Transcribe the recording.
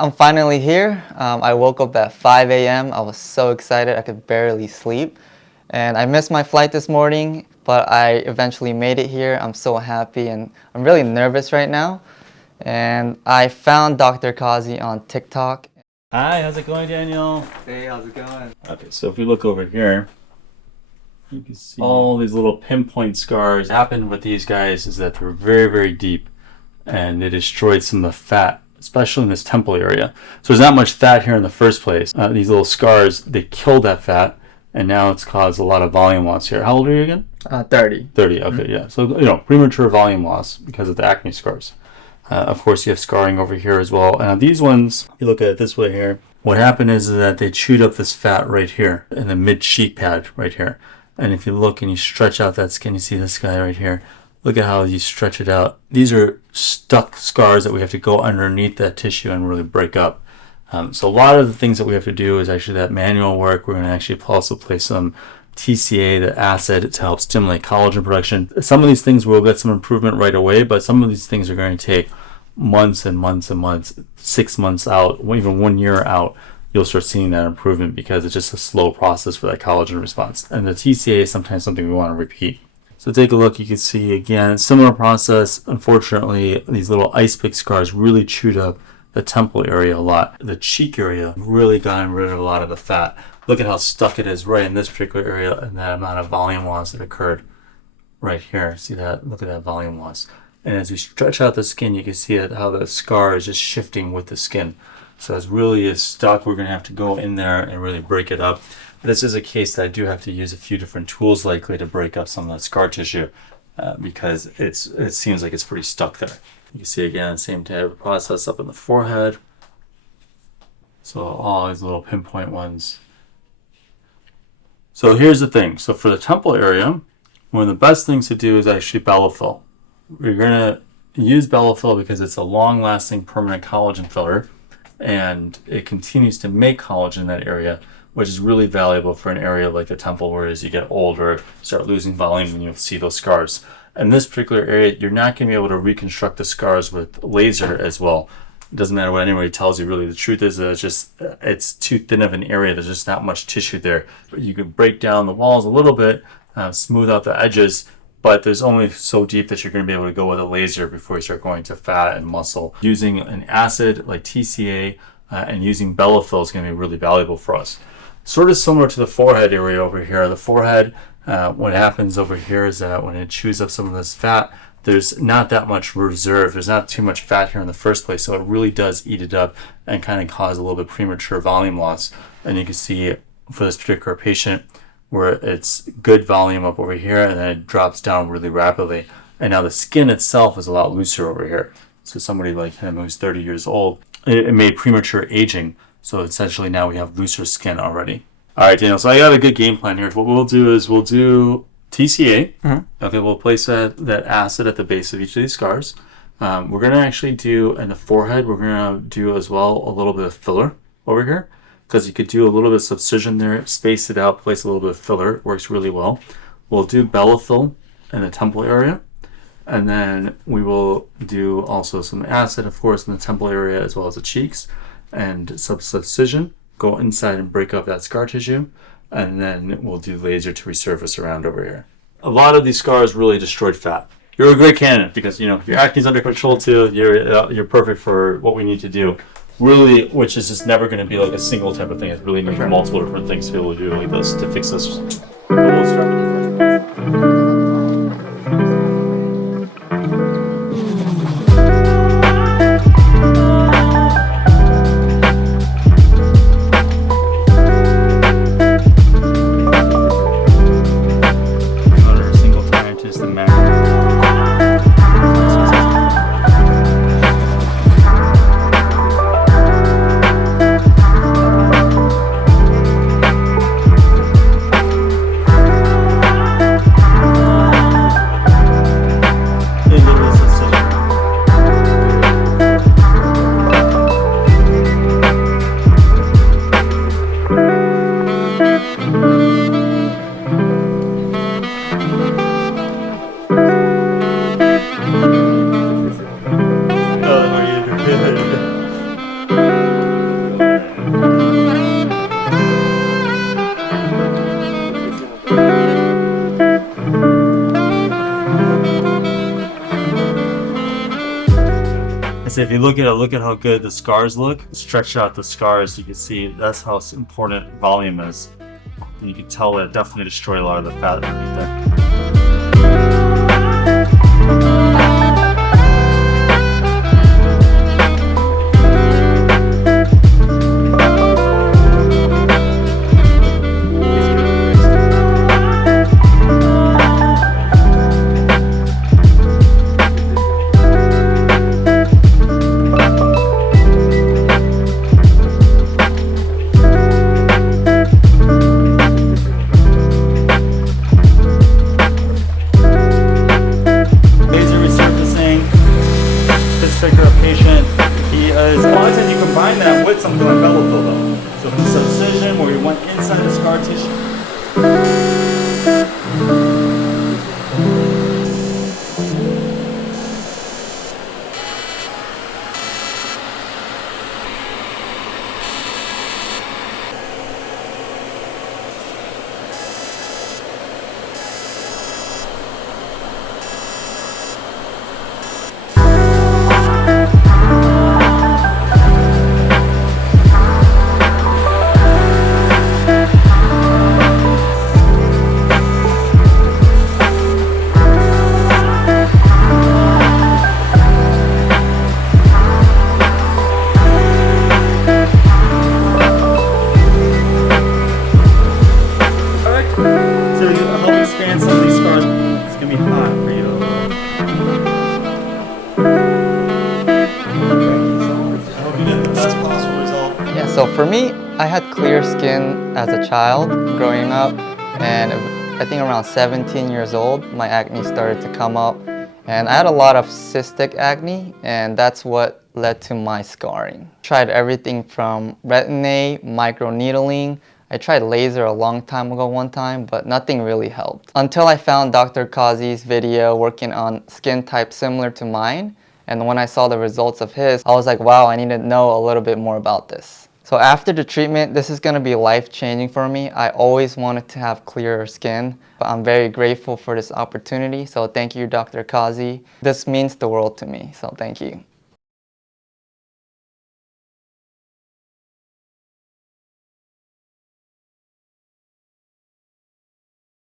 I'm finally here. I woke up at 5 a.m. I was so excited I could barely sleep. And I missed my flight this morning, but I eventually made it here. I'm so happy and I'm really nervous right now. And I found Dr. Qazi on TikTok. Hi, how's it going, Daniel? Hey, how's it going? Okay, so if we look over here, you can see all these little pinpoint scars. What happened with these guys is that they're very, very deep and they destroyed some of the fat, especially in this temple area. So there's not much fat here in the first place. These little scars, they killed that fat and now it's caused a lot of volume loss here. How old are you again? 30. 30, okay, yeah. So, premature volume loss because of the acne scars. Of course, you have scarring over here as well. And these ones, you look at it this way here, what happened is that they chewed up this fat right here in the mid-cheek pad right here. And if you look and you stretch out that skin, you see this guy right here. Look at how you stretch it out. These are stuck scars that we have to go underneath that tissue and really break up. So a lot of the things that we have to do is actually that manual work. We're going to actually also place some TCA, the acid, to help stimulate collagen production. Some of these things will get some improvement right away, but some of these things are going to take months and months and months, 6 months out, even 1 year out. You'll start seeing that improvement because it's just a slow process for that collagen response. And the TCA is sometimes something we want to repeat. So take a look, you can see again, similar process. Unfortunately, these little ice pick scars really chewed up the temple area a lot. The cheek area really gotten rid of a lot of the fat. Look at how stuck it is right in this particular area and that amount of volume loss that occurred right here. See that? Look at that volume loss. And as we stretch out the skin, you can see how the scar is just shifting with the skin. So it really is stuck. We're going to have to go in there and really break it up. This is a case that I do have to use a few different tools likely to break up some of that scar tissue because it seems like it's pretty stuck there. You can see again, same type of process up in the forehead. So all these little pinpoint ones. So here's the thing. So for the temple area, one of the best things to do is actually Bellafill. We're going to use Bellafill because it's a long-lasting permanent collagen filler and it continues to make collagen in that area, which is really valuable for an area like the temple where as you get older, start losing volume and you'll see those scars. In this particular area, you're not going to be able to reconstruct the scars with laser as well. It doesn't matter what anybody tells you, really. The truth is that it's too thin of an area. There's just not much tissue there. You can break down the walls a little bit, smooth out the edges, but there's only so deep that you're going to be able to go with a laser before you start going to fat and muscle. Using an acid like TCA and using Bellafill is going to be really valuable for us. Sort of similar to the forehead area over here. The forehead, what happens over here is that when it chews up some of this fat, there's not that much reserve. There's not too much fat here in the first place, so it really does eat it up and kind of cause a little bit premature volume loss. And you can see for this particular patient where it's good volume up over here and then it drops down really rapidly. And now the skin itself is a lot looser over here. So somebody like him who's 30 years old, it made premature aging. So essentially now we have looser skin already. All right, Daniel, so I got a good game plan here. What we'll do is we'll do TCA. Okay, we'll place that acid at the base of each of these scars. We're going to actually do in the forehead, we're going to do as well a little bit of filler over here because you could do a little bit of subcision there, space it out, place a little bit of filler. It works really well. We'll do Bellafill in the temple area. And then we will do also some acid, of course, in the temple area as well as the cheeks. And subcision, go inside and break up that scar tissue. And then we'll do laser to resurface around over here. A lot of these scars really destroyed fat. You're a great candidate because your acne's under control too. You're perfect for what we need to do. Really, which is just never going to be like a single type of thing. It's really multiple different things to be able to do like this to fix this. But we'll start with the first. say if you look at how good the scars look. Stretch out the scars, you can see that's how important volume is. And you can tell that it definitely destroyed a lot of the fat underneath there. With something like Bellafill though. So from Subcision, where you went inside the scar tissue. So for me, I had clear skin as a child growing up, and I think around 17 years old, my acne started to come up, and I had a lot of cystic acne, and that's what led to my scarring. Tried everything from retin-A, microneedling. I tried laser a long time ago one time, but nothing really helped. Until I found Dr. Qazi's video working on skin type similar to mine, and when I saw the results of his, I was like, wow, I need to know a little bit more about this. So after the treatment, this is going to be life-changing for me. I always wanted to have clearer skin, but I'm very grateful for this opportunity. So thank you, Dr. Qazi. This means the world to me, so thank you.